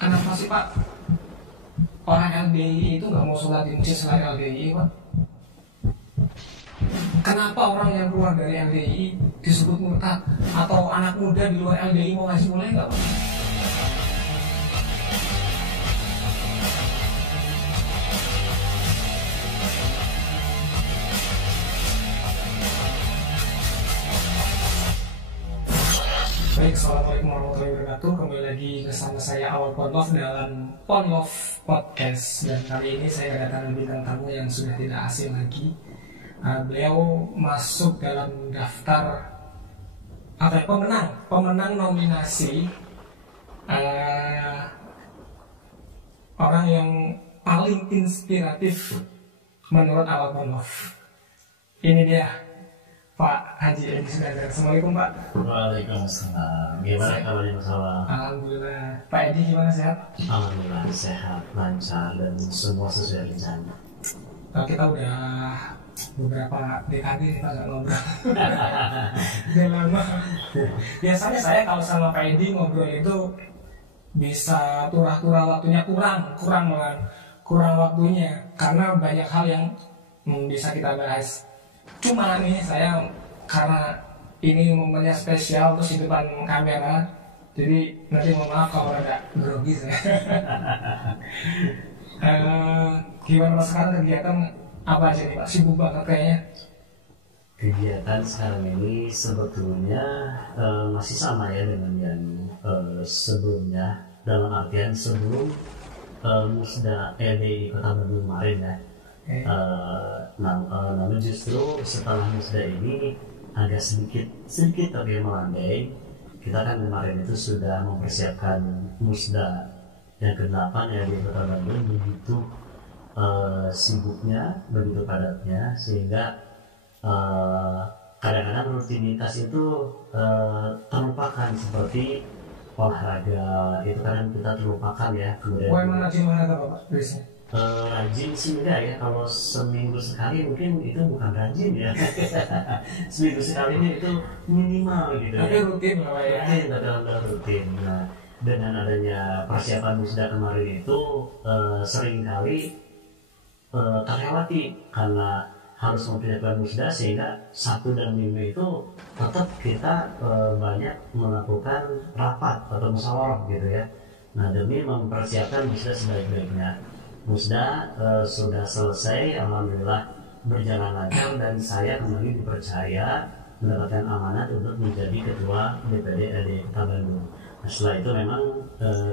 Kenapa sih Pak orang LDI itu nggak mau sholat di masjid selain LDI Pak? Kenapa orang yang keluar dari LDI disebut murtad? Atau anak muda di luar LDI mau ngaji mulai nggak Pak? Baik, assalamualaikum warahmatullahi wabarakatuh. Kembali lagi bersama saya Awal Ponlov dalam Ponlov Podcast. Dan kali ini saya kedatangan bintang tamu yang sudah tidak asing lagi. Beliau masuk dalam daftar pemenang nominasi orang yang paling inspiratif menurut Awal Ponlov. Ini dia, Pak Haji Edi Sugandar. Assalamualaikum Pak. Waalaikumsalam. Gimana kabarnya Mas Awal? Alhamdulillah. Pak Edi gimana, sehat? Alhamdulillah sehat, lancar dan semua sesuai rencana. Kita udah beberapa dekade kita nggak ngobrol. Udah lama. Biasanya saya kalau sama Pak Edi ngobrol itu bisa turah-turah waktunya kurang waktunya karena banyak hal yang bisa kita bahas. Cuma nih saya karena ini momennya spesial terus di depan kamera, jadi nanti mohon maaf kalau ada grogi saya. Gimana sekarang kegiatan apa aja nih Pak? Sibuk banget kayaknya. Kegiatan sekarang ini sebetulnya masih sama ya dengan yang sebelumnya, dalam artian sebelum Musda LDI Kota Bandung kemarin ya. Namun justru setelah Musda ini agak sedikit tapi melandai. Kita kan kemarin itu sudah mempersiapkan Musda yang ke-8 ya di Kota Bandung, begitu sibuknya, begitu padatnya, sehingga kadang-kadang rutinitas itu terlupakan, seperti olahraga itu kadang kita terlupakan ya. Kemudian Emang rajin olahraga Pak biasanya? Rajin sih enggak ya, kalau seminggu sekali mungkin itu bukan rajin ya. Seminggu sekali ini itu minimal gitu. Tapi ya. rutin lah ya. Rutin. Nah, dengan adanya persiapan Musda kemarin itu seringkali terlewati karena harus mempersiapkan Musda, sehingga Sabtu dan Minggu itu tetap kita banyak melakukan rapat atau musyawarah gitu ya. Nah, demi mempersiapkan Musda sebaik-baiknya. Musda sudah selesai, alhamdulillah berjalan lancar, dan saya kembali dipercaya mendapatkan amanat untuk menjadi ketua DPD LDI Kota Bandung. Nah, setelah itu memang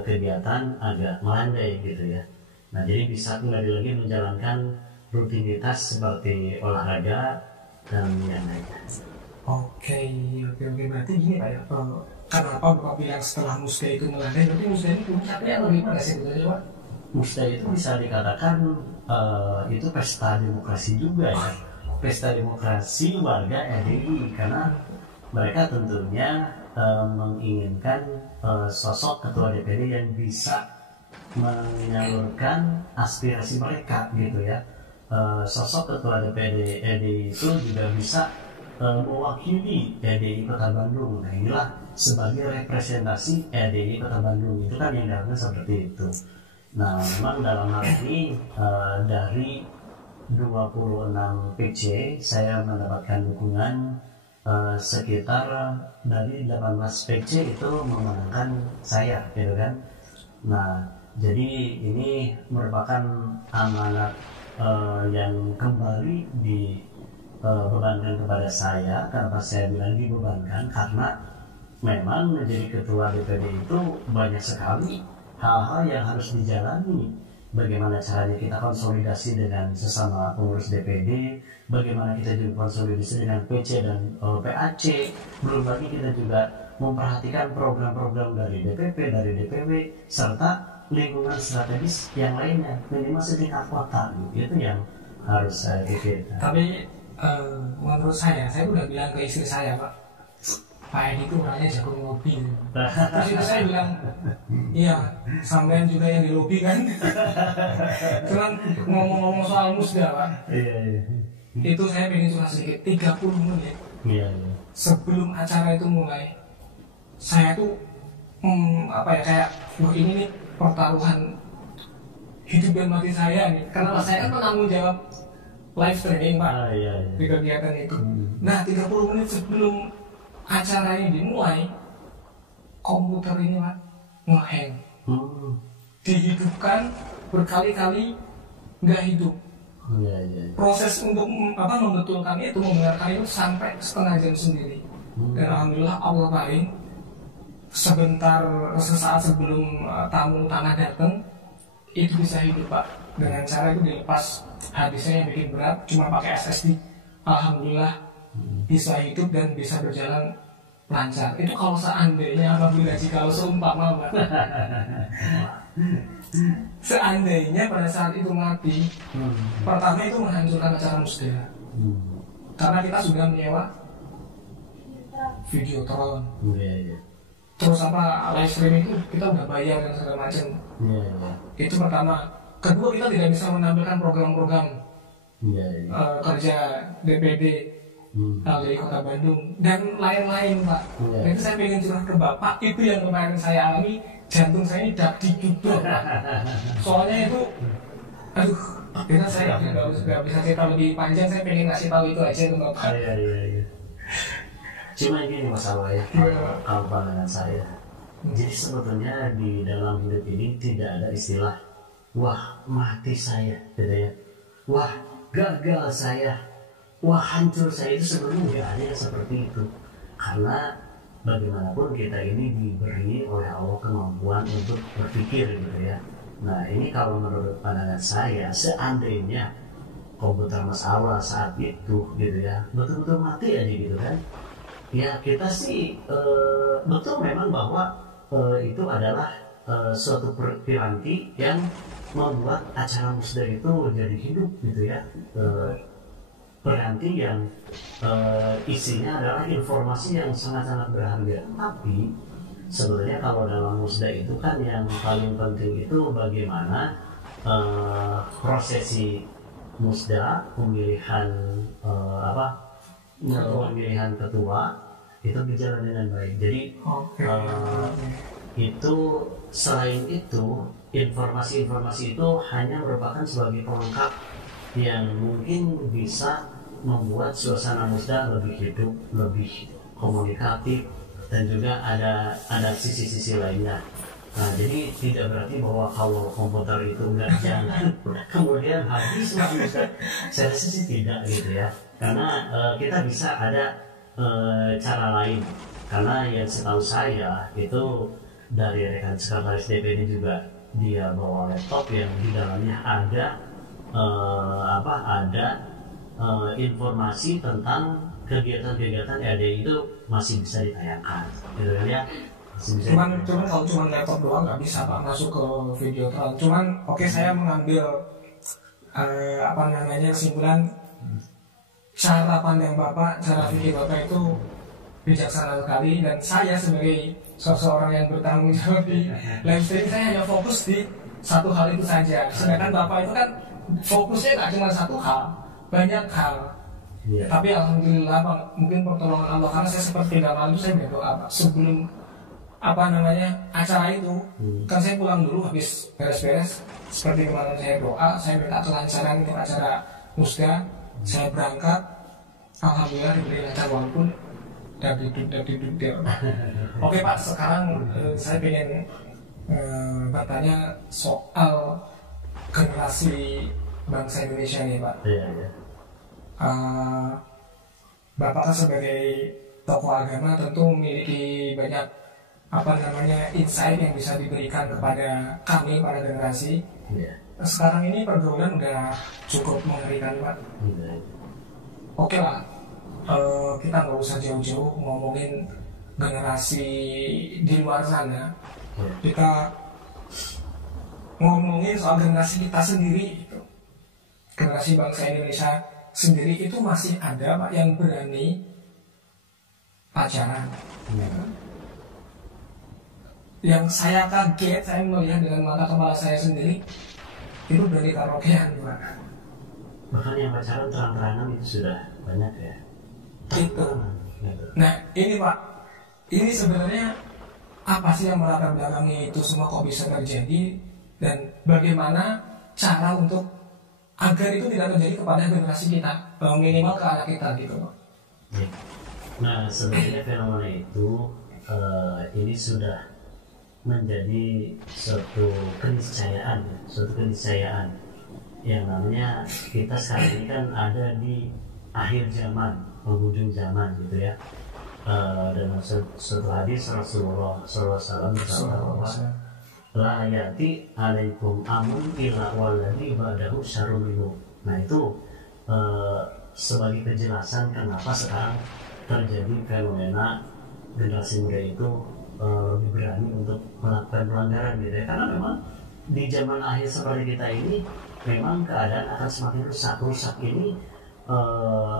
kegiatan agak melandai gitu ya. Nah, jadi bisa kembali lagi menjalankan rutinitas seperti olahraga dan yang lainnya. Oke, berarti gini Pak ya. Kenapa Bapak bilang setelah Musda itu melandai? Berarti Musda ini puncaknya lebih pada sebetulnya Pak? Musda itu bisa dikatakan itu pesta demokrasi juga ya, pesta demokrasi warga LDI, karena mereka tentunya menginginkan sosok ketua DPD yang bisa menyalurkan aspirasi mereka gitu ya. Sosok ketua DPD LDI itu juga bisa mewakili LDI Kota Bandung. Nah, inilah sebagai representasi LDI Kota Bandung, itu kan yang dilakukan seperti itu. Nah, memang dalam hal ini dari 26 PC saya mendapatkan dukungan sekitar dari 18 PC itu memenangkan saya gitu kan. Nah, jadi ini merupakan amanat yang kembali dibebankan kepada saya. Kenapa saya bilang dibebankan? Karena memang menjadi ketua DPD itu banyak sekali hal-hal yang harus dijalani. Bagaimana caranya kita konsolidasi dengan sesama pengurus DPD, bagaimana kita juga konsolidasi dengan PC dan PAC, belum lagi kita juga memperhatikan program-program dari DPP, dari DPW, serta lingkungan strategis yang lainnya, minimal setingkat kota. Itu yang harus saya pikirkan. Tapi menurut saya udah bilang ke istri saya Pak Edi itu orangnya jago ngopi. Terus itu saya bilang, iya, sampean juga yang di lobi kan. Cuman ngomong-ngomong soal Musda Pak, Iya. itu saya pengen cuma sedikit 30 menit Iya. sebelum acara itu mulai. Saya tuh apa ya, kayak wah ini nih pertaruhan hidup dan mati saya nih, karena saya kan penanggung jawab live streaming Pak Iya. di kegiatan itu. Nah 30 menit sebelum acara ini dimulai, komputer ini Pak ngehang, dihidupkan berkali-kali nggak hidup. Iya. Proses untuk membetulkan itu, membenarkan itu sampai setengah jam sendiri. Dan alhamdulillah Allah paling sesaat sebelum tamu tanah datang itu bisa hidup Pak, dengan cara itu dilepas hadisnya yang bikin berat cuma pakai SSD. Alhamdulillah bisa hidup dan bisa berjalan lancar. Itu kalau seandainya, apabila jika seumpama Pak seandainya pada saat itu mati, pertama itu menghancurkan acara musda, karena kita sudah menyewa Videotron. Iya. Terus live streaming itu kita udah bayar dan segala macam. Iya. Itu pertama. Kedua, kita tidak bisa menampilkan program-program kerja DPD dari Kota Bandung dan lain-lain Pak. Itu saya pengen curhat ke Bapak, itu yang kemarin saya alami, jantung saya ini dakdikduk Pak. Soalnya itu, aduh, kita saya nggak bisa cerita lebih panjang, saya pengen ngasih tahu itu aja ke Bapak. Iya. Cuma gini masalahnya, kalau pandangan saya, jadi sebetulnya di dalam hidup ini tidak ada istilah wah mati saya, gitu ya, wah gagal saya, wah hancur saya. Itu sebenarnya nggak ada yang seperti itu, karena bagaimanapun kita ini diberi oleh Allah kemampuan untuk berpikir, gitu ya. Nah ini kalau menurut pandangan saya, seandainya komputer Mas Awa saat itu, gitu ya, betul-betul mati aja gitu kan, ya kita sih betul memang bahwa itu adalah suatu piranti yang membuat acara musda itu jadi hidup, gitu ya. Piranti yang isinya adalah informasi yang sangat-sangat berharga. Tapi sebenarnya kalau dalam musda itu kan yang paling penting itu bagaimana prosesi musda, pemilihan pemilihan ketua itu berjalan dengan baik. Jadi itu selain itu informasi-informasi itu hanya merupakan sebagai pelengkap yang mungkin bisa membuat suasana musda lebih hidup, lebih komunikatif, dan juga ada sisi-sisi lainnya. Nah, jadi tidak berarti bahwa kalau komputer itu nggak jalan kemudian habis musda. Saya rasa sih tidak, gitu ya. Karena kita bisa ada cara lain. Karena yang setahu saya itu dari rekan sekretaris DPD juga, dia bawa laptop yang di dalamnya ada informasi tentang kegiatan-kegiatan LDI itu masih bisa ditayangkan, gitu kan ya. Cuman kalau laptop doang nggak bisa Pak masuk ke Videotron. Cuman saya mengambil kesimpulan cara pandang Bapak, cara pikir Bapak itu bijaksana sekali, dan saya sebagai seseorang yang bertanggung jawab di live streaming, saya hanya fokus di satu hal itu saja. Sedangkan Bapak itu kan fokusnya nggak cuma satu hal, banyak hal. Tapi alhamdulillah Pak, mungkin pertolongan Allah, karena saya seperti dalam itu saya berdoa Pak sebelum acara itu. Kan saya pulang dulu habis beres-beres, seperti kemarin saya doa, saya minta kelancaran untuk acara musda. Saya berangkat, alhamdulillah diberi lancar walaupun duduk. Oke Pak, sekarang saya ingin bertanya soal generasi bangsa Indonesia nih Pak. Bapak kan sebagai tokoh agama tentu memiliki banyak insight yang bisa diberikan kepada kami, para generasi. Sekarang ini pergaulan udah cukup mengerikan Pak. Oke lah, kita nggak usah jauh-jauh ngomongin generasi di luar sana. Kita ngomongin soal generasi kita sendiri, gitu. Generasi bangsa Indonesia sendiri itu masih ada Pak yang berani pacaran. Yang saya kaget, saya melihat dengan mata kepala saya sendiri, itu dari karaokean Pak. Bahkan yang pacaran terang-terangan itu sudah banyak ya. Itu. Nah ini Pak, ini sebenarnya apa sih yang melatar belakangi itu semua kok bisa terjadi, dan bagaimana cara untuk agar itu tidak terjadi kepada generasi kita, minimal ke anak kita gitu. Ya. Nah sebenarnya fenomena itu ini sudah menjadi suatu keniscayaan yang namanya kita sekarang ini kan ada di akhir zaman, penghujung zaman gitu ya. Dan setelah hadis Rasulullah SAW bersabda bahwa la yati alaikum amun illa walladhi ba'dahu syarrun minhu. Nah itu sebagai penjelasan kenapa sekarang terjadi fenomena generasi muda itu lebih berani untuk melakukan pelanggaran gitu ya. Karena memang di zaman akhir seperti kita ini memang keadaan akan semakin rusak ini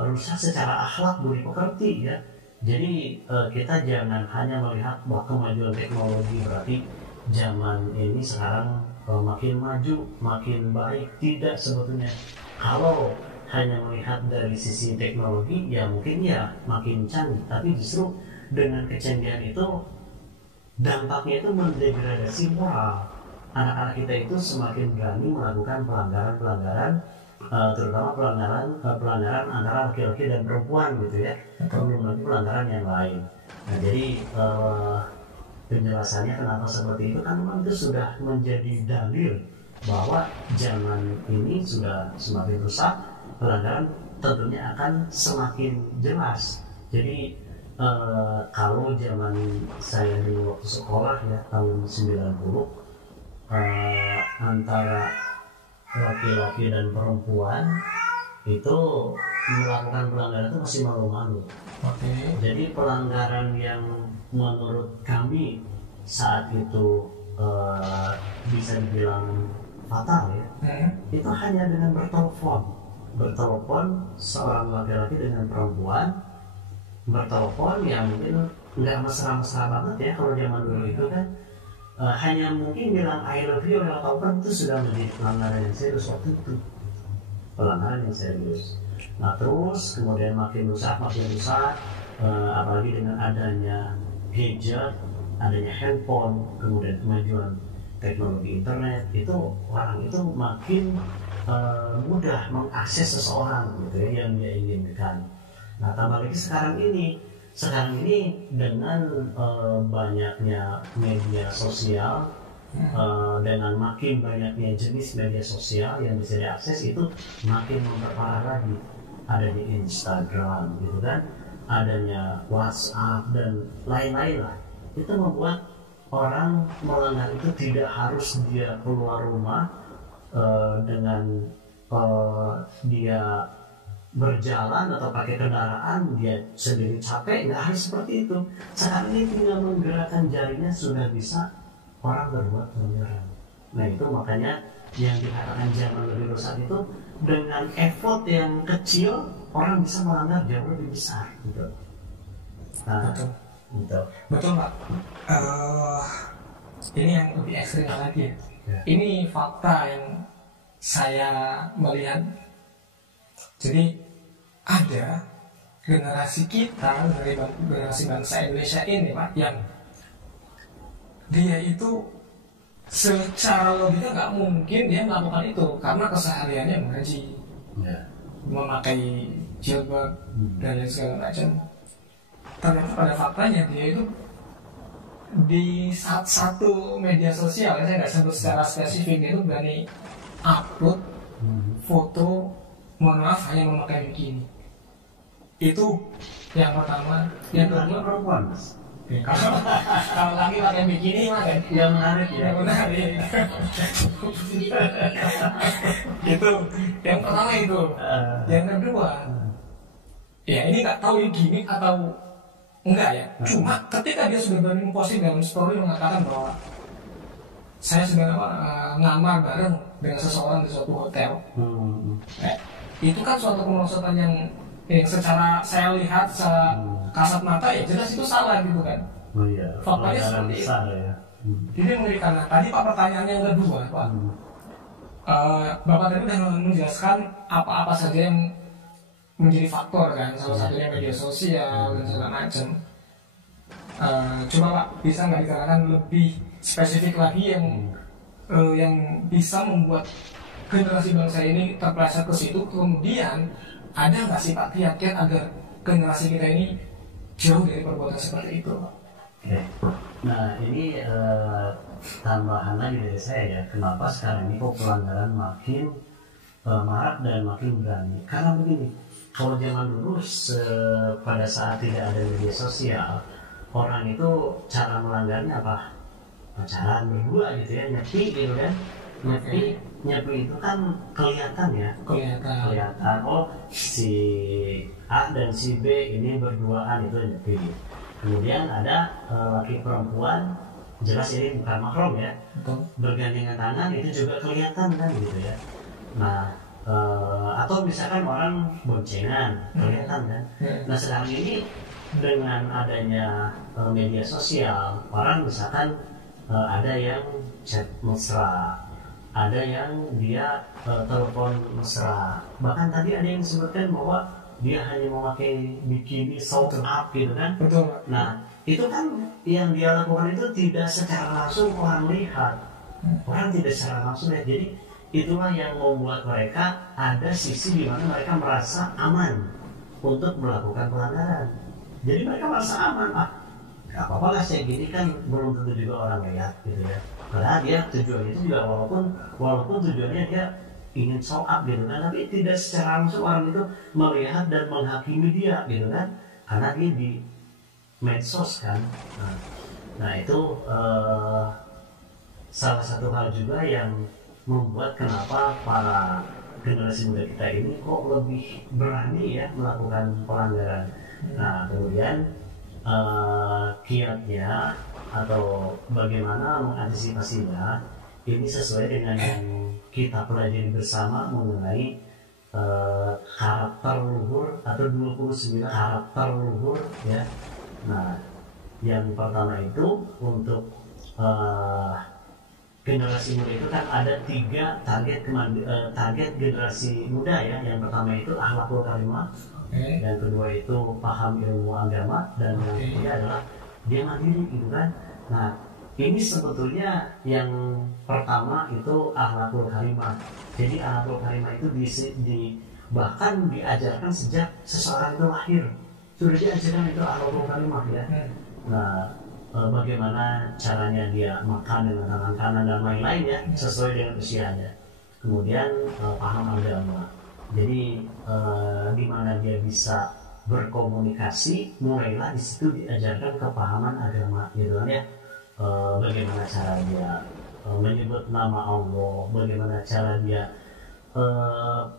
rusak secara akhlak budi pekerti ya. Jadi kita jangan hanya melihat bahwa kemajuan teknologi berarti zaman ini sekarang makin maju, makin baik. Tidak, sebetulnya kalau hanya melihat dari sisi teknologi ya mungkin ya makin canggih, tapi justru dengan kecanggihan itu dampaknya itu mendegradasi moral. Anak-anak kita itu semakin berani melakukan pelanggaran-pelanggaran, terutama pelanggaran antara laki-laki dan perempuan gitu ya, belum lagi pelanggaran yang lain. Nah jadi penjelasannya kenapa seperti itu kan memang itu sudah menjadi dalil bahwa zaman ini sudah semakin rusak, pelanggaran tentunya akan semakin jelas. Jadi kalau zaman saya dulu waktu sekolah ya tahun 90, antara laki-laki dan perempuan itu melakukan pelanggaran itu masih malu-malu. Jadi pelanggaran yang menurut kami saat itu bisa dibilang fatal ya, itu hanya dengan bertelepon seorang laki-laki dengan perempuan, bertelepon yang mungkin nggak mesra-mesra banget ya kalau zaman dulu itu kan. Hanya mungkin bilang I love you lewat telepon itu sudah menjadi pelanggaran yang serius waktu itu, pelanggaran yang serius. Nah terus kemudian makin rusak, apalagi dengan adanya gadget, adanya handphone, kemudian kemajuan teknologi internet, itu orang itu makin mudah mengakses seseorang gitu ya yang dia inginkan. Nah tambah lagi sekarang ini dengan banyaknya media sosial, dengan makin banyaknya jenis media sosial yang bisa diakses, itu makin memperparah lagi. Ada di Instagram gitu kan, adanya WhatsApp dan lain-lain lah. Itu membuat orang melanggar itu tidak harus dia keluar rumah dengan dia berjalan atau pakai kendaraan, dia sendiri capek, nggak harus seperti itu. Sekarang ini tinggal menggerakkan jarinya sudah bisa orang berbuat pelanggaran. Nah itu makanya yang dikatakan zaman lebih rusak itu dengan effort yang kecil orang bisa melanggar jauh lebih besar gitu. Nah, betul Pak. Ini yang lebih ekstrim lagi ya. Ini fakta yang saya melihat. Jadi ada generasi kita, dari generasi bangsa Indonesia ini Pak, yang dia itu secara logika nggak mungkin dia melakukan itu karena kesehariannya mengaji, memakai jilbab dan lain segala macam. Ternyata pada faktanya dia itu di satu media sosial, saya nggak sebut secara spesifik, dia itu berani upload foto, mohon maaf, hanya memakai bikini. Itu yang pertama. Yang kedua perempuan. Kalau lagi pakai bikini mah yang menarik ya. Menarik. Itu yang pertama itu. Yang kedua, ya ini nggak tahu ini gimmick atau enggak ya. Cuma ketika dia sudah berani memposting dalam story mengatakan bahwa saya sedang ngamar bareng dengan seseorang di suatu hotel. Itu kan suatu kemerosotan yang secara saya lihat kasat mata ya jelas itu salah gitu kan. Faktanya seperti itu. Ya. Jadi mengerikan. Nah, tadi Pak pertanyaan yang kedua Pak, Bapak tadi sudah menjelaskan apa-apa saja yang menjadi faktor kan, salah satunya media sosial dan segala macam. Coba Pak, bisa nggak dikatakan lebih spesifik lagi yang bisa membuat generasi bangsa ini terpeleset ke situ, kemudian ada nggak sih Pak kiat-kiat agar generasi kita ini jauh dari perbuatan seperti itu? Oke. Nah ini tambahan lagi dari saya ya, kenapa sekarang ini kok pelanggaran makin marak dan makin berani? Karena begini, kalau zaman dulu pada saat tidak ada media sosial, orang itu cara melanggarnya apa? Pacaran berdua gitu ya, nyepi gitu kan. Nyepi itu kan kelihatan ya, kelihatan. Oh si A dan si B ini berduaan, itu nyepi. Kemudian ada laki perempuan, jelas ini bukan mahram ya, bergandengan tangan, itu juga kelihatan kan gitu ya. Nah atau misalkan orang boncengan, kelihatan kan. Nah sekarang ini dengan adanya media sosial, orang misalkan ada yang chat mesra, ada yang dia telepon mesra, bahkan tadi ada yang disebutkan bahwa dia hanya memakai bikini sold up gitu kan. Betul. Nah itu kan yang dia lakukan itu tidak secara langsung orang lihat, orang tidak secara langsung lihat. Jadi itulah yang membuat mereka ada sisi di mana mereka merasa aman untuk melakukan pelanggaran. Jadi mereka merasa aman, gak apa-apa lah saya gini kan, belum tentu juga orang lihat gitu ya. Padahal dia tujuannya itu juga walaupun tujuannya dia ingin show up gitu kan, tapi tidak secara langsung orang itu melihat dan menghakimi dia gitu kan, karena dia di medsos kan. Nah itu salah satu hal juga yang membuat kenapa para generasi muda kita ini kok lebih berani ya melakukan pelanggaran. Nah kemudian kiatnya atau bagaimana mengantisipasinya ini sesuai dengan yang kita pelajari bersama mengenai karakter luhur atau 29 karakter luhur ya. Nah yang pertama itu untuk generasi muda itu kan ada 3 target generasi muda ya. Yang pertama itu akhlakul karimah, yang kedua itu paham ilmu agama, dan yang ketiga adalah dia mandiri gitu kan. Nah ini sebetulnya yang pertama itu akhlakul karimah. Jadi akhlakul karimah itu bahkan diajarkan sejak seseorang itu lahir, sudah diajarkan itu akhlakul karimah ya. Nah bagaimana caranya dia makan dengan tangan kanan dan lain-lain ya, sesuai dengan usianya. Kemudian paham agama, jadi di mana dia bisa berkomunikasi, mulailah di situ diajarkan kepahaman agama gitu kan ya. Bagaimana cara dia menyebut nama Allah, bagaimana cara dia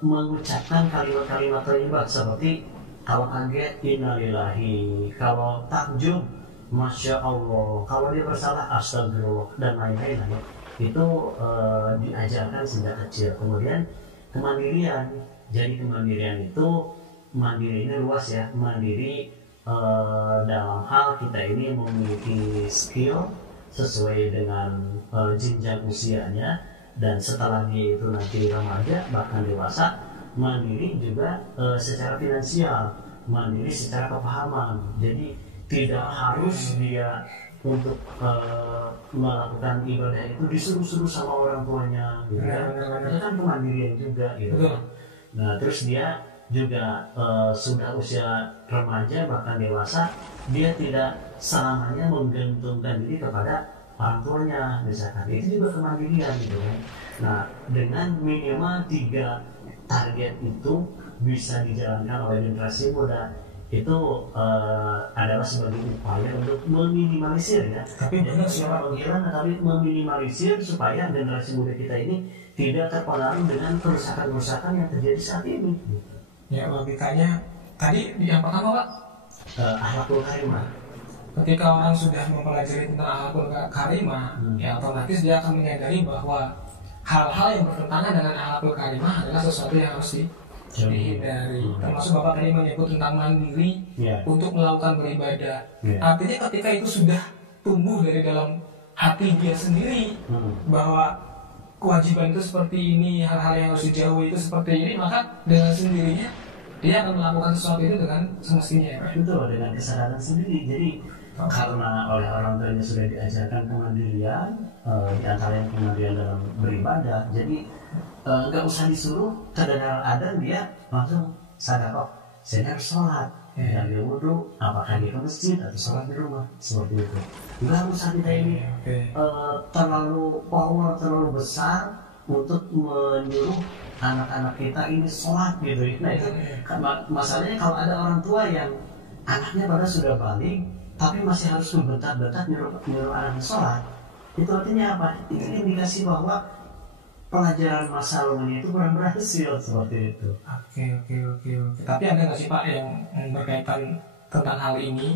mengucapkan kalimat-kalimat thayyibah seperti kalau kaget innalillahi, kalau takjub masya Allah, kalau dia bersalah astagfirullah dan lain-lain ya. Itu diajarkan sejak kecil. Kemudian kemandirian, jadi kemandirian itu mandiri ini luas ya, mandiri dalam hal kita ini memiliki skill sesuai dengan jenjang usianya, dan setelah dia itu nanti remaja bahkan dewasa, mandiri juga secara finansial, mandiri secara kepahaman. Jadi tidak harus dia untuk melakukan ibadah itu disuruh-suruh sama orang tuanya gitu kan. Itu kan kemandirian juga gitu. Nah terus dia juga sudah usia remaja bahkan dewasa, dia tidak selamanya menggantungkan diri kepada orang tuanya misalkan, itu juga kemandirian gitu kan. Nah dengan minimal 3 target itu bisa dijalankan oleh generasi muda, itu adalah sebagai upaya untuk meminimalisir ya. Tapi jangan siapa menghilang, tapi meminimalisir supaya generasi muda kita ini tidak terpengaruh dengan kerusakan-kerusakan yang terjadi saat ini. Ya logikanya tadi yang pertama Pak, akhlakul karimah. Ketika orang sudah mempelajari tentang akhlakul karimah, ya otomatis dia akan menyadari bahwa hal-hal yang bertentangan dengan akhlakul karimah adalah sesuatu yang harus dihindari. Termasuk Bapak tadi menyebut tentang mandiri untuk melakukan beribadah. Artinya ketika itu sudah tumbuh dari dalam hati dia sendiri bahwa kewajiban itu seperti ini, hal-hal yang harus dijauhi itu seperti ini, maka dengan sendirinya dia akan melakukan sesuatu itu dengan semestinya ya. Betul, dengan kesadaran sendiri. Jadi karena oleh orang tuanya sudah diajarkan kemandirian, di antaranya kemandirian dalam beribadah. Jadi nggak usah disuruh terdengar adzan dia langsung sadar, oh saya harus sholat. Ya, dia wudhu, apakah dia ke masjid atau sholat di rumah, seperti itu. Nggak usah kita ini terlalu power, terlalu besar untuk menyuruh anak-anak kita ini sholat gitu. Nah itu masalahnya kalau ada orang tua yang anaknya pada sudah balik tapi masih harus membentak-bentak nyuruh anaknya sholat, itu artinya apa? Itu indikasi bahwa pelajaran masa lalunya itu kurang berhasil, seperti itu. Oke. Tapi ada nggak sih Pak yang berkaitan tentang hal ini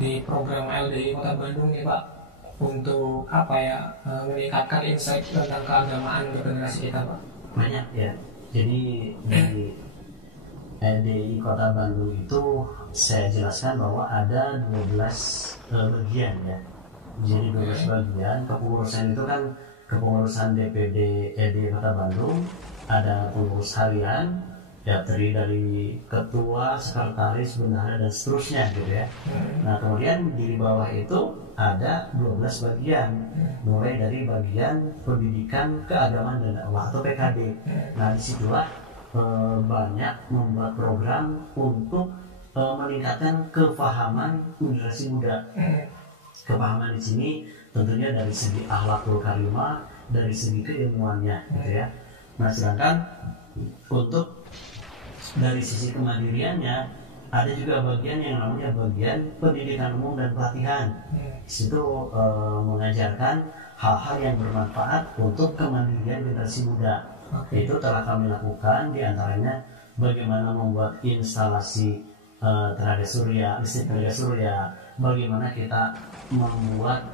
di program LDI Kota Bandung nih Pak, untuk apa ya, meningkatkan insight tentang keagamaan untuk generasi kita Pak? Banyak ya. Jadi di LDI Kota Bandung itu saya jelaskan bahwa ada 12 bagian ya. Jadi 12 bagian. Kepengurusan itu kan kepengurusan DPD LDI Kota Bandung, ada pengurus harian ya, terdiri dari ketua, sekretaris, bendahara dan seterusnya gitu ya. Nah kemudian di bawah itu ada 12 bagian, mulai dari bagian pendidikan keagamaan dan dakwah atau PKD. Nah disitulah banyak membuat program untuk meningkatkan kefahaman generasi muda. Kepahaman di sini tentunya dari segi akhlakul karimah, dari segi keilmuannya gitu ya. Nah sedangkan untuk dari sisi kemandiriannya ada juga bagian yang namanya bagian pendidikan umum dan pelatihan. Di situ mengajarkan hal-hal yang bermanfaat untuk kemandirian generasi muda. Itu telah kami lakukan, diantaranya bagaimana membuat instalasi tenaga surya, listrik tenaga surya, bagaimana kita membuat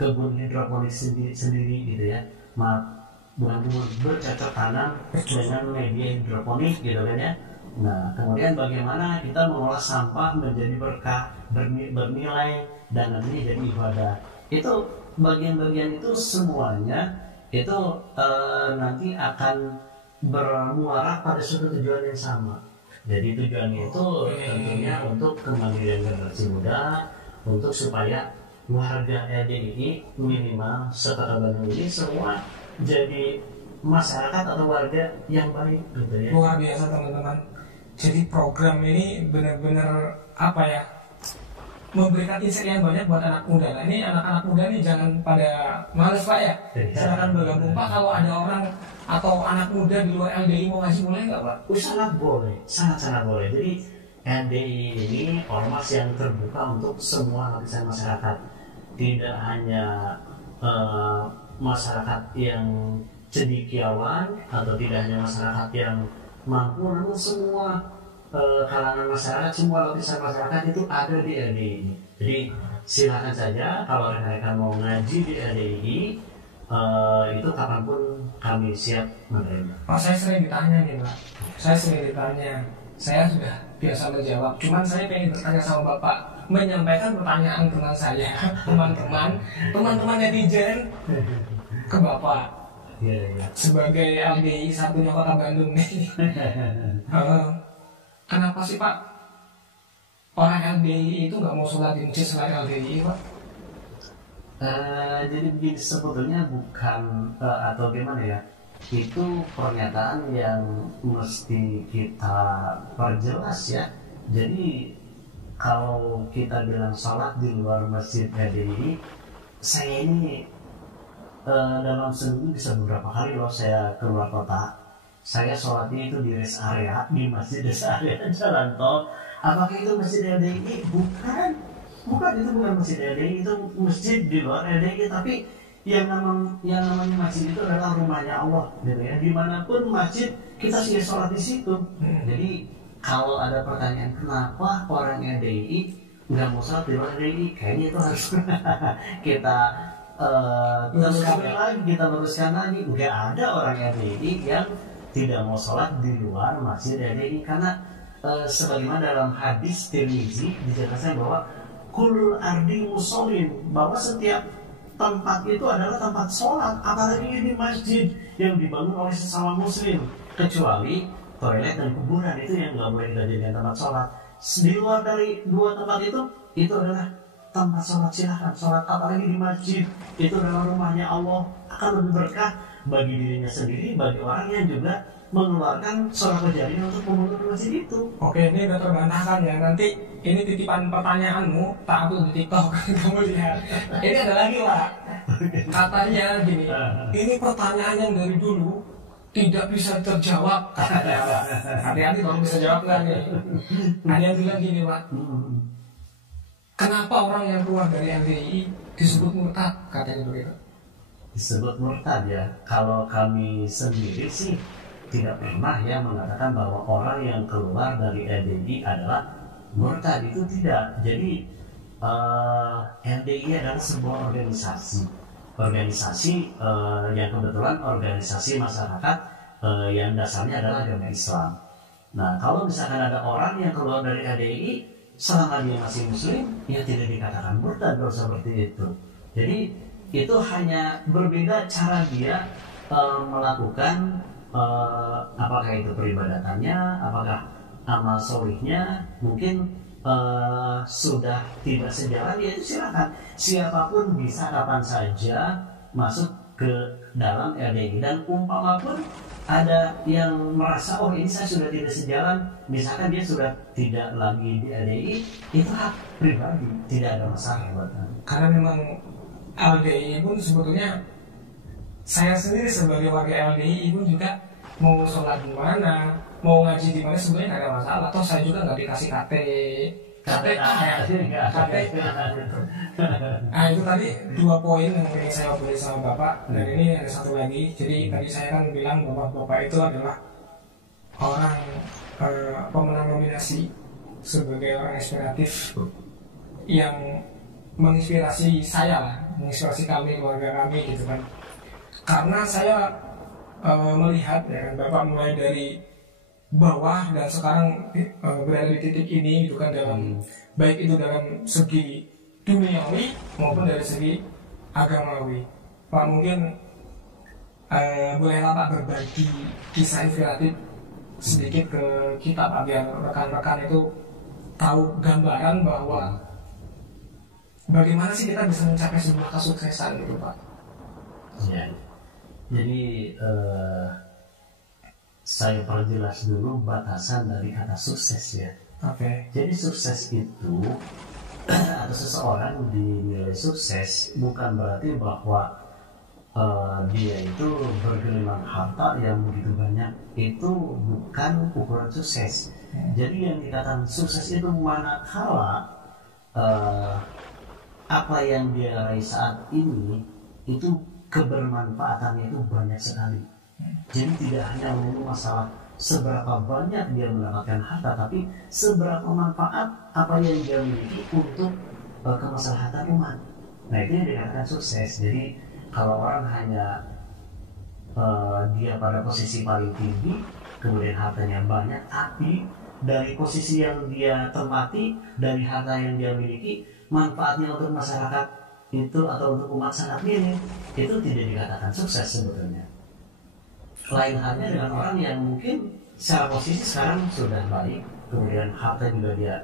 kebun hidroponik sendiri gitu ya, bukan kebun, bercocok tanam dengan media hidroponik gitu kan ya. Nah kemudian bagaimana kita mengolah sampah menjadi berkah, bernilai, dan nantinya jadi ibadah. Itu bagian-bagian itu semuanya itu nanti akan bermuara pada suatu tujuan yang sama. Jadi tujuannya itu tentunya untuk kemandirian generasi muda, untuk supaya warga LDI minimal sekota Bandung ini semua jadi masyarakat atau warga yang baik gitu ya. Luar biasa teman-teman. Jadi program ini benar-benar apa ya, memberikan insight yang banyak buat anak muda. Nah, ini anak-anak muda nih jangan pada males Pak ya. Silakan bergabung Pak, kalau ada orang atau anak muda di luar LDI mau ngasih mulai nggak Pak? Sangat boleh, sangat boleh. Jadi LDI ini ormas yang terbuka untuk semua lapisan masyarakat, tidak hanya masyarakat yang cendekiawan atau tidak hanya masyarakat yang mampu, namun semua kalangan masyarakat, semua lapisan masyarakat itu ada di LDI ini. Jadi silakan saja kalau rekan-rekan mau ngaji di LDI, itu kapanpun kami siap menerima. Pak, saya sering ditanya nih Pak, saya sudah biasa menjawab, cuman saya pengen bertanya sama Bapak, menyampaikan pertanyaan teman saya, teman-teman netizen ke Bapak. Sebagai LDI satunya Kota Bandung nih. Kenapa sih Pak orang LDI itu nggak mau sholat di masjid selain LDI Pak? Jadi begini, sebetulnya bukan atau gimana ya, itu pernyataan yang mesti kita perjelas ya. Jadi kalau kita bilang sholat di luar masjid LDI, saya ini dalam seminggu bisa beberapa kali loh saya keluar kota. Saya sholatnya itu di rest area, di masjid rest area jalan tol. Apakah itu masjid LDI? Bukan, itu bukan masjid LDI, itu masjid di luar LDI. Tapi yang namanya masjid itu adalah rumahnya Allah, gitu ya. Dimanapun masjid kita sudah sholat di situ. Jadi kalau ada pertanyaan kenapa orang LDI nggak mau sholat di luar LDI, kayaknya itu harus kita luruskan lagi. Nggak ada orang LDI yang tidak mau sholat di luar masjid LDI, karena sebagaimana dalam hadis Tirmizi dijelaskan bahwa kulul ardi musholin, bahwa setiap tempat itu adalah tempat sholat, apalagi ini masjid yang dibangun oleh sesama muslim, kecuali toilet dan kuburan itu yang nggak boleh kita jadikan tempat sholat. Di luar dari dua tempat itu itu adalah tempat sholat, silahkan sholat, apalagi di masjid, itu adalah rumahnya Allah, akan lebih berkah bagi dirinya sendiri, bagi orang yang juga mengeluarkan sholat jariah untuk membangun masjid itu. Oke, ini udah terbantahkan ya. Nanti ini titipan pertanyaanmu, tak upload di TikTok. Kamu lihat. Ini ada lagi Pak. Katanya gini, ini pertanyaan yang dari dulu tidak bisa terjawab. Katanya Pak. Hati-hati kalau bisa jawab nggak nih. Ada yang bilang gini Pak. Kenapa orang yang keluar dari LDI disebut murtad? Katanya begitu. Disebut murtad ya. Kalau kami sendiri sih tidak pernah ya mengatakan bahwa orang yang keluar dari LDI adalah murtad, itu tidak. Jadi LDI adalah sebuah organisasi yang kebetulan organisasi masyarakat yang dasarnya adalah agama Islam. Nah, kalau misalkan ada orang yang keluar dari LDI selama dia masih muslim, ya tidak dikatakan murtad kalau seperti itu. Jadi itu hanya berbeda cara dia melakukan apakah itu peribadatannya, apakah amal solihnya, mungkin sudah tidak sejalan, ya itu silakan. Siapapun bisa kapan saja masuk ke dalam LDI, dan umpama pun ada yang merasa oh ini saya sudah tidak sejalan, misalkan dia sudah tidak lagi di LDI, itu hak pribadi, tidak ada masalah buat kami. Karena memang LDI pun sebetulnya saya sendiri sebagai warga LDI pun juga mau sholat di mana, mau ngaji di mana sebenarnya nggak ada masalah. Toh saya juga nggak dikasih KTA. Nah itu tadi 2 poin yang ingin saya obrolin sama Bapak. Dan ini ada satu lagi. Jadi tadi saya kan bilang bahwa Bapak itu adalah orang pemenang nominasi sebagai orang inspiratif yang menginspirasi saya lah, menginspirasi kami, keluarga kami gitu kan. Karena saya melihat ya kan, Bapak mulai dari bawah dan sekarang berada di titik ini gitu kan, dalam baik itu dalam segi duniawi maupun dari segi agamawi. Pak mungkin bolehlah Pak berbagi kisah inspiratif sedikit ke kita Pak, biar rekan-rekan itu tahu gambaran bahwa bagaimana sih kita bisa mencapai sebuah kesuksesan gitu Pak. Ya. Jadi saya perjelas dulu batasan dari kata sukses ya. Oke. Jadi sukses itu atau seseorang dinilai sukses bukan berarti bahwa dia itu bergelimang harta yang begitu banyak. Itu bukan ukuran sukses. Jadi yang dikatakan sukses itu manakala apa yang dia raih saat ini itu kebermanfaatannya itu banyak sekali. Jadi tidak hanya melulu masalah seberapa banyak dia mendapatkan harta, tapi seberapa manfaat apa yang dia miliki untuk kemaslahatan umat. Nah itu yang dikatakan sukses. Jadi kalau orang hanya dia pada posisi paling tinggi, kemudian hartanya banyak, tapi dari posisi yang dia tempati, dari harta yang dia miliki, manfaatnya untuk masyarakat itu atau untuk umat sangat minim, itu tidak dikatakan sukses sebetulnya. Lain halnya dengan orang yang mungkin secara posisi sekarang sudah baik, kemudian harta juga dia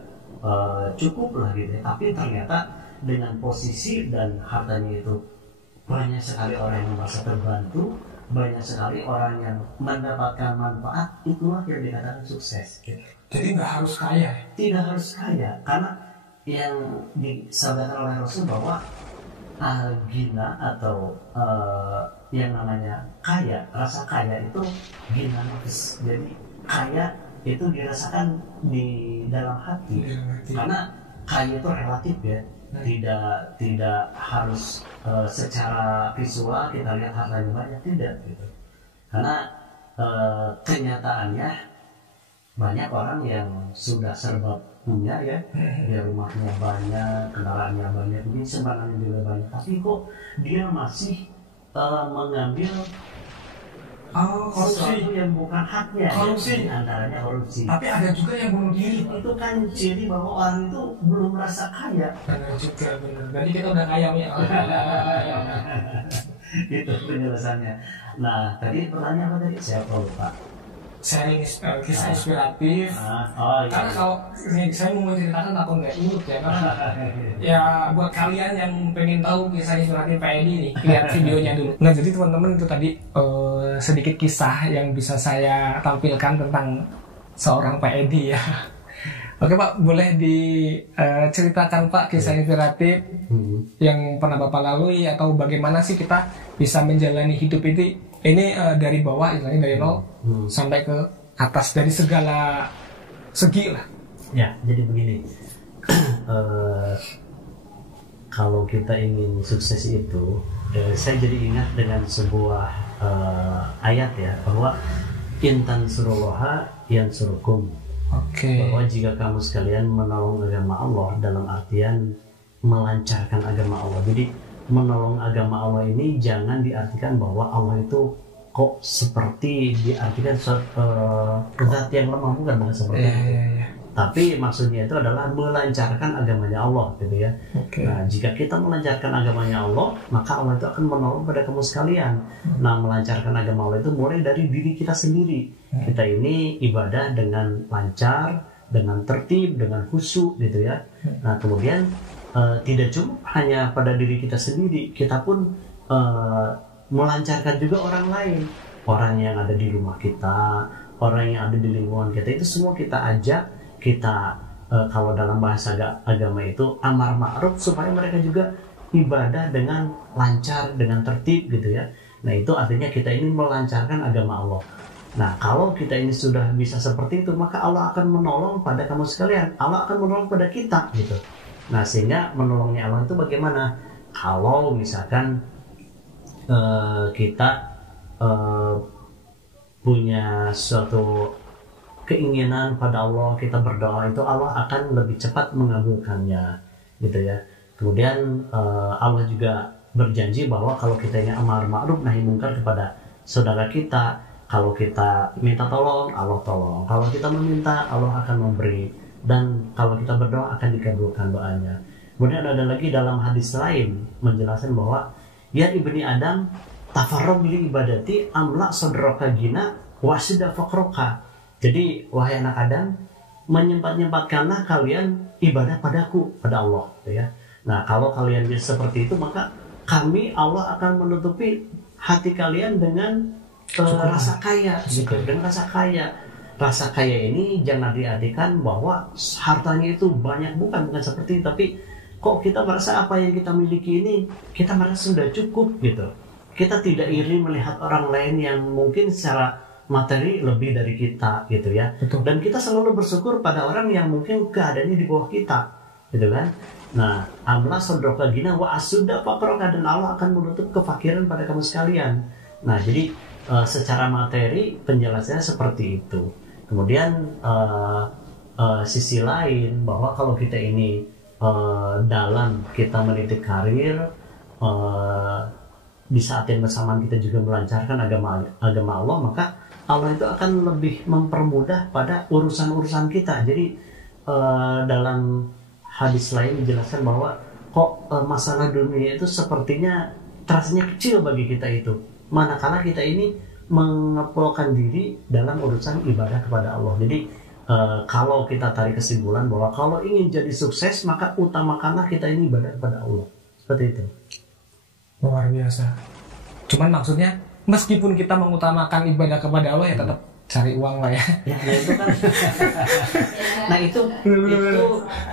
cukup lah gitu ya, tapi ternyata dengan posisi dan hartanya itu banyak sekali orang yang merasa terbantu, banyak sekali orang yang mendapatkan manfaat, itulah yang dikatakan sukses gitu. Jadi nggak harus kaya? Tidak harus kaya, karena yang disabdakan oleh Rasul bahwa al-ghina atau yang namanya kaya, rasa kaya itu ghina nafs. Jadi kaya itu dirasakan di dalam hati. Karena kaya itu relatif ya, tidak harus secara visual kita lihat hartanya banyak, tidak gitu. Karena kenyataannya banyak orang yang sudah serba punya ya, dia rumahnya banyak, kendaraannya banyak, mungkin simpanannya juga banyak, tapi kok dia masih mengambil sesuatu yang bukan haknya. Korupsi. Ya, antaranya korupsi. Tapi ada juga yang bunuh diri. Itu kan ciri bahwa orang itu belum merasa kaya. Benar juga, benar. Berarti kita udah kaya ya. Itu penjelasannya. Nah, tadi pertanyaan apa tadi? Saya lupa. sharing kisah inspiratif. Karena kalau ini saya mau menceritakan takut nggak inget ya, karena ya buat kalian yang pengen tahu kisah inspiratif Pak Edi nih, lihat videonya dulu. Nah jadi teman-teman itu tadi sedikit kisah yang bisa saya tampilkan tentang seorang Pak Edi ya. Oke Pak, boleh diceritakan Pak kisah inspiratif yang pernah Bapak lalui, atau bagaimana sih kita bisa menjalani hidup ini dari bawah, istilahnya dari nol sampai ke atas dari segala segi lah. Ya, jadi begini. Kalau kita ingin sukses itu, saya jadi ingat dengan sebuah ayat ya, bahwa intan surullaha yansurukum. Bahwa jika kamu sekalian menolong agama Allah, dalam artian melancarkan agama Allah. Jadi menolong agama Allah ini jangan diartikan bahwa Allah itu kok seperti diartikan zat yang lemah, bukan seperti itu. Tapi maksudnya itu adalah melancarkan agamanya Allah, gitu ya. Nah, jika kita melancarkan agamanya Allah, maka Allah itu akan menolong pada kamu sekalian. Nah, melancarkan agama Allah itu mulai dari diri kita sendiri. Kita ini ibadah dengan lancar, dengan tertib, dengan khusyuk, gitu ya. Nah, kemudian tidak cuma hanya pada diri kita sendiri, kita pun melancarkan juga orang lain, orang yang ada di rumah kita, orang yang ada di lingkungan kita, itu semua kita ajak. Kita kalau dalam bahasa agama itu amar ma'ruf, supaya mereka juga ibadah dengan lancar, dengan tertib, gitu ya. Nah, itu artinya kita ini melancarkan agama Allah. Nah, kalau kita ini sudah bisa seperti itu, maka Allah akan menolong pada kamu sekalian, Allah akan menolong pada kita, gitu. Nah, sehingga menolongnya Allah itu bagaimana? Kalau misalkan kita punya suatu keinginan pada Allah, kita berdoa, itu Allah akan lebih cepat mengabulkannya, gitu ya. Kemudian Allah juga berjanji bahwa kalau kita ini amar ma'ruf nahi munkar kepada saudara kita, kalau kita minta tolong, Allah tolong. Kalau kita meminta, Allah akan memberi. Dan kalau kita berdoa, akan dikabulkan doanya. Kemudian ada lagi dalam hadis lain menjelaskan bahwa ya ibni Adam tafarrag li ibadati amla sadraka gina wasida faqroka. Jadi wahai anak Adam, menyempat-nyempatkanlah kalian ibadah padaku, pada Allah, gitu ya. Nah, kalau kalian bisa seperti itu, maka kami, Allah akan menutupi hati kalian dengan rasa kaya, gitu. Dengan rasa kaya. Rasa kaya ini jangan diartikan bahwa hartanya itu banyak, bukan seperti itu, tapi kok kita merasa apa yang kita miliki ini kita merasa sudah cukup, gitu. Kita tidak iri melihat orang lain yang mungkin secara materi lebih dari kita, gitu ya. Betul. Dan kita selalu bersyukur pada orang yang mungkin keadaannya di bawah kita, gitu kan. Nah, amla sodroka gina wa asuda fakroka, dan Allah akan menutup kefakiran pada kamu sekalian. Nah, jadi secara materi penjelasannya seperti itu. Kemudian sisi lain, bahwa kalau kita ini dalam kita meniti karir, di saat yang bersamaan kita juga melancarkan agama Allah, maka Allah itu akan lebih mempermudah pada urusan-urusan kita. Jadi dalam hadis lain dijelaskan bahwa kok masalah dunia itu sepertinya terasanya kecil bagi kita itu, manakala kita ini mengepulkan diri dalam urusan ibadah kepada Allah. Jadi kalau kita tarik kesimpulan bahwa kalau ingin jadi sukses, maka utamakanlah kita ini ibadah kepada Allah. Seperti itu. Luar biasa. Cuman maksudnya, meskipun kita mengutamakan ibadah kepada Allah, ya tetap cari uang lah ya. Ya itu kan. Nah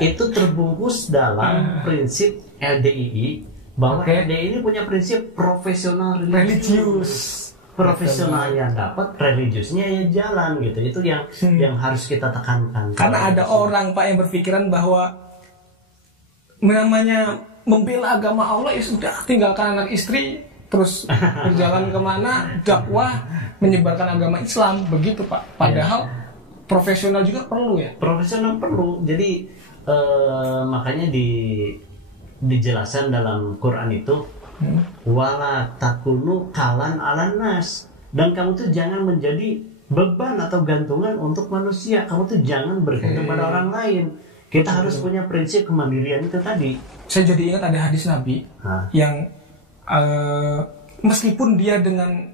itu terbungkus dalam prinsip LDII, bahwa LDII ini punya prinsip profesional religius. Profesional yang dapat, religiusnya yang jalan, gitu. Itu yang harus kita tekankan. Karena ada orang Pak yang berpikiran bahwa namanya membela agama Allah ya sudah, tinggalkan anak istri, terus berjalan kemana, dakwah, menyebarkan agama Islam, begitu Pak. Padahal profesional juga perlu ya. Profesional perlu. Jadi makanya dijelaskan dalam Quran itu, wala takunu kalan alan nas, dan kamu tuh jangan menjadi beban atau gantungan untuk manusia. Kamu tuh jangan bergantung pada orang lain. Kita harus punya prinsip kemandirian itu tadi. Saya jadi ingat ada hadis Nabi yang meskipun dia dengan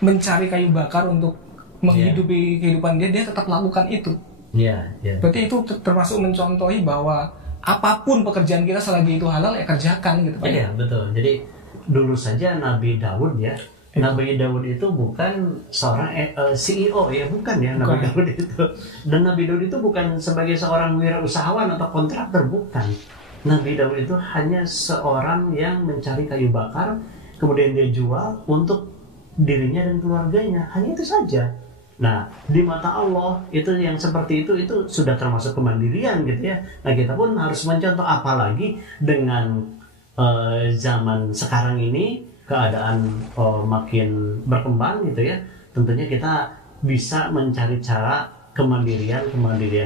mencari kayu bakar untuk menghidupi kehidupan dia tetap lakukan itu. Berarti itu termasuk mencontohi bahwa apapun pekerjaan kita selagi itu halal ya kerjakan gitu Pak. Iya, betul. Jadi dulu saja Nabi Daud ya. Nabi Daud itu bukan seorang CEO ya, bukan ya Nabi Daud itu. Dan Nabi Daud itu bukan sebagai seorang wirausahawan atau kontraktor, bukan. Nabi Daud itu hanya seorang yang mencari kayu bakar, kemudian dia jual untuk dirinya dan keluarganya. Hanya itu saja. Nah, di mata Allah itu yang seperti itu sudah termasuk kemandirian gitu ya. Nah, kita pun harus mencontoh, apalagi dengan zaman sekarang ini keadaan makin berkembang gitu ya. Tentunya kita bisa mencari cara kemandirian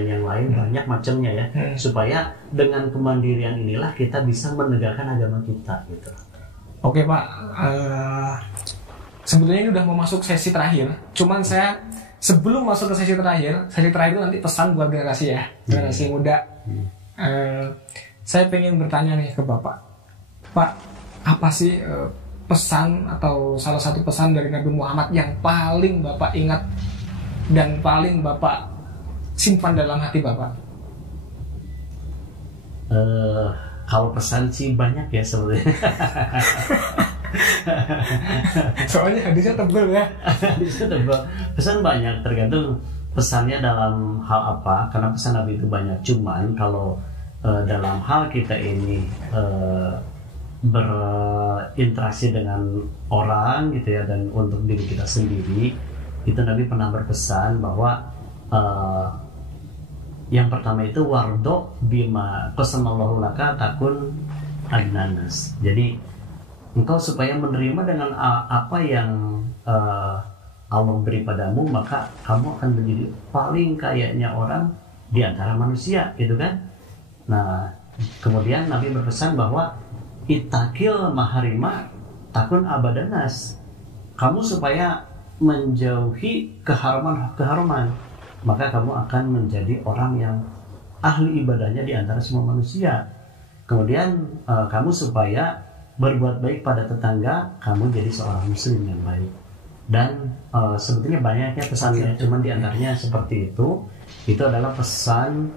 yang lain, banyak macamnya ya, supaya dengan kemandirian inilah kita bisa menegakkan agama kita gitu. Oke Pak, sebetulnya ini udah mau masuk sesi terakhir. Cuman saya sebelum masuk ke sesi terakhir itu nanti pesan buat generasi muda. Saya pengen bertanya nih ke Bapak, Pak, apa sih pesan atau salah satu pesan dari Nabi Muhammad yang paling Bapak ingat dan paling Bapak simpan dalam hati Bapak? Kalau pesan sih banyak ya sebenarnya. Soalnya hadisnya tebal ya. Pesan banyak, tergantung pesannya dalam hal apa. Karena pesan Nabi itu banyak. Cuman kalau dalam hal kita ini berinteraksi dengan orang gitu ya, dan untuk diri kita sendiri, itu Nabi pernah berpesan bahwa yang pertama itu wardo bima qasamallahu laka takun adnanas. Jadi engkau supaya menerima dengan apa yang Allah beri padamu, maka kamu akan menjadi paling kayanya orang di antara manusia, gitu kan? Nah, kemudian Nabi berpesan bahwa itakil maharima takun abadanas. Kamu supaya menjauhi keharuman, maka kamu akan menjadi orang yang ahli ibadahnya di antara semua manusia. Kemudian kamu supaya berbuat baik pada tetangga, kamu jadi seorang muslim yang baik. Dan sebetulnya banyaknya pesannya, cuman diantaranya seperti itu. Itu adalah pesan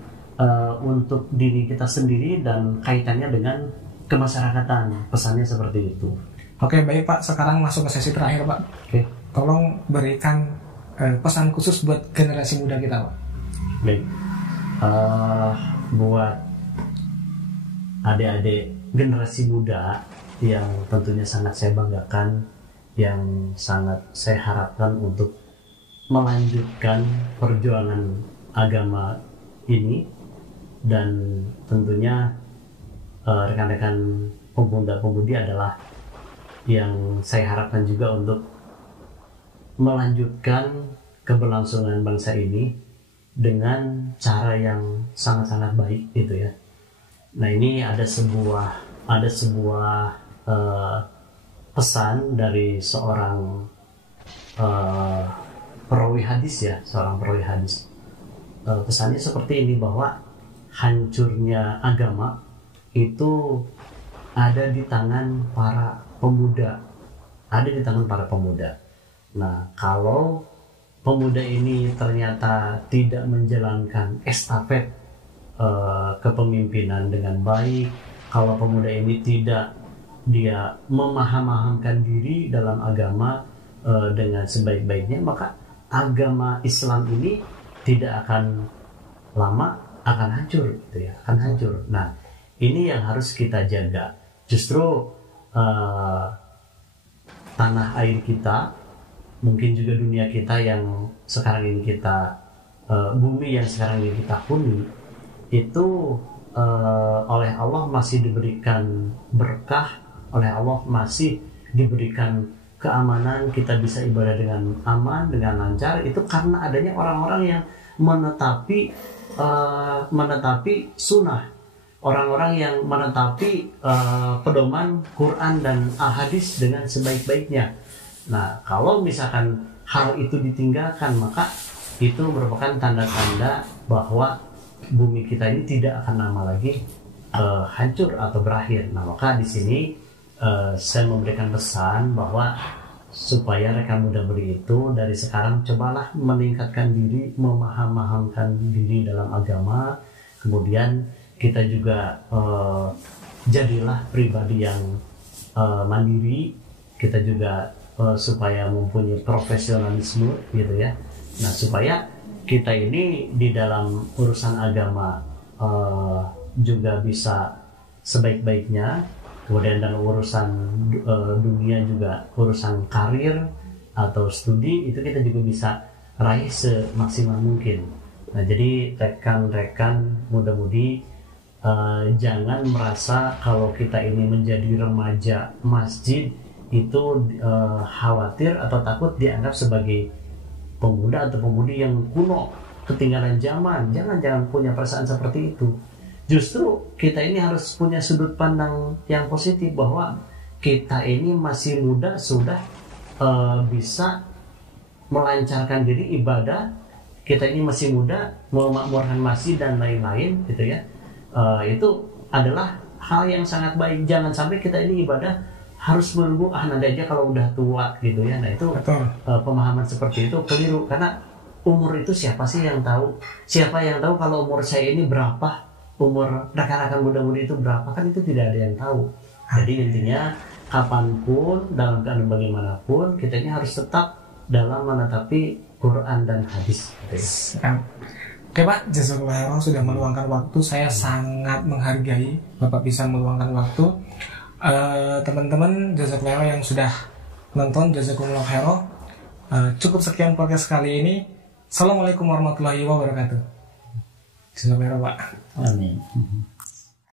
untuk diri kita sendiri dan kaitannya dengan kemasyarakatan. Pesannya seperti itu. Oke, baik Pak, sekarang masuk ke sesi terakhir Pak. Oke. Tolong berikan pesan khusus buat generasi muda kita Pak. Baik, buat adik-adik generasi muda yang tentunya sangat saya banggakan, yang sangat saya harapkan untuk melanjutkan perjuangan agama ini, dan tentunya rekan-rekan pemuda-pemudi adalah yang saya harapkan juga untuk melanjutkan keberlangsungan bangsa ini dengan cara yang sangat-sangat baik gitu ya. Nah, ini ada sebuah pesan dari seorang perawi hadis ya, pesannya seperti ini, bahwa hancurnya agama itu ada di tangan para pemuda. Nah, kalau pemuda ini ternyata tidak menjalankan estafet kepemimpinan dengan baik, kalau pemuda ini tidak dia memaham-mahamkan diri dalam agama dengan sebaik-baiknya, maka agama Islam ini tidak akan lama akan hancur gitu ya, akan hancur. Nah, ini yang harus kita jaga. Justru tanah air kita, mungkin juga dunia kita yang sekarang ini kita bumi yang sekarang ini kita huni, itu oleh Allah masih diberikan berkah, oleh Allah masih diberikan keamanan, kita bisa ibadah dengan aman, dengan lancar. Itu karena adanya orang-orang yang menetapi sunnah, orang-orang yang menetapi pedoman Quran dan hadis dengan sebaik-baiknya. Nah, kalau misalkan hal itu ditinggalkan, maka itu merupakan tanda-tanda bahwa bumi kita ini tidak akan lama lagi hancur atau berakhir. Nah, maka di sini saya memberikan pesan bahwa supaya rekan muda beri itu dari sekarang cobalah meningkatkan diri, memaham-mahamkan diri dalam agama, kemudian kita juga jadilah pribadi yang mandiri, kita juga supaya mempunyai profesionalisme gitu ya. Nah supaya kita ini di dalam urusan agama juga bisa sebaik-baiknya, kemudian dalam urusan dunia juga, urusan karir atau studi itu kita juga bisa raih semaksimal mungkin. Nah jadi rekan-rekan muda-mudi jangan merasa kalau kita ini menjadi remaja masjid itu khawatir atau takut dianggap sebagai pemuda atau pemudi yang kuno, ketinggalan zaman. Jangan punya perasaan seperti itu. Justru kita ini harus punya sudut pandang yang positif bahwa kita ini masih muda, sudah bisa melancarkan diri ibadah. Kita ini masih muda, memakmurkan masjid dan lain-lain gitu ya. Itu adalah hal yang sangat baik. Jangan sampai kita ini ibadah harus menunggu nanti aja kalau udah tua gitu ya. Nah itu pemahaman seperti itu keliru, karena umur itu siapa sih yang tahu? Siapa yang tahu kalau umur saya ini berapa? Umur rekan-rekan muda-mudi itu berapa? Kan itu tidak ada yang tahu. Jadi intinya kapanpun, dalam keadaan bagaimanapun, kita ini harus tetap dalam menetapi Quran dan hadis. Oke Pak, jazakumullah sudah meluangkan waktu. Saya sangat menghargai Bapak bisa meluangkan waktu. Teman-teman jazakumullah yang sudah nonton, jazakumullah khairan. Cukup sekian podcast kali ini. Assalamualaikum warahmatullahi wabarakatuh. Jazakumullah Pak. Amin.